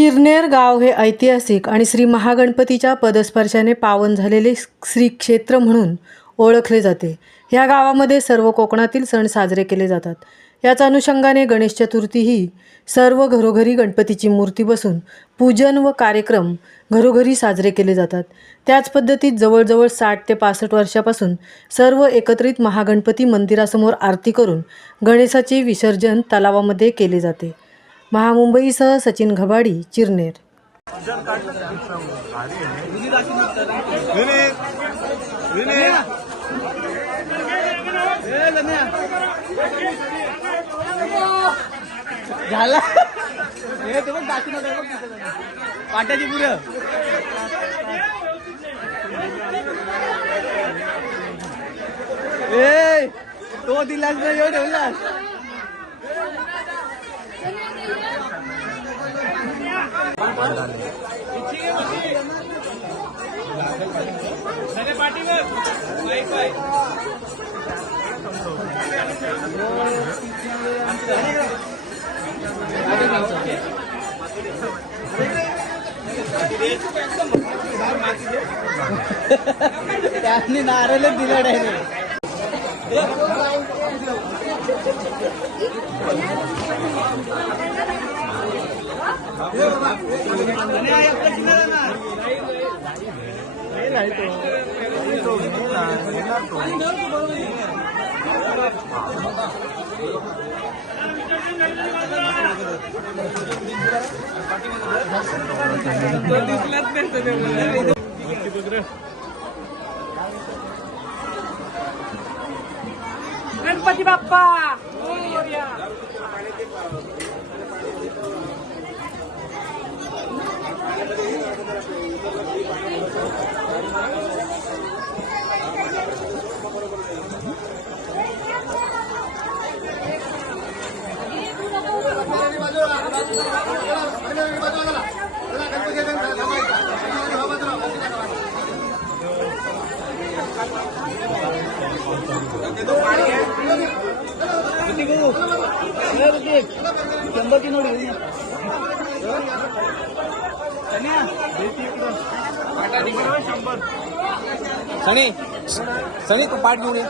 चिरनेर गाव हे ऐतिहासिक आणि श्री महागणपतीच्या पदस्पर्शाने पावन झालेले श्री क्षेत्र म्हणून ओळखले जाते. ह्या गावामध्ये सर्व कोकणातील सण साजरे केले जातात. याच अनुषंगाने गणेश चतुर्थी ही सर्व घरोघरी गणपतीची मूर्ती बसून पूजन व कार्यक्रम घरोघरी साजरे केले जातात. त्याच पद्धतीत जवळजवळ 60 ते 65 वर्षापासून सर्व एकत्रित महागणपती मंदिरासमोर आरती करून गणेशाचे विसर्जन तलावामध्ये केले जाते. महामुंबईसह सचिन घबाडी, चिरनेर. झाला हे ते बघ दाखवून बघ पाट्याची पुढं ए तो दिलास नाही येऊ ठेवलास त्यांनी नारळच दिला डायरेक्ट. गणपती बाप्पा मोरया. सनी सनी तू पाठ घेऊन ये.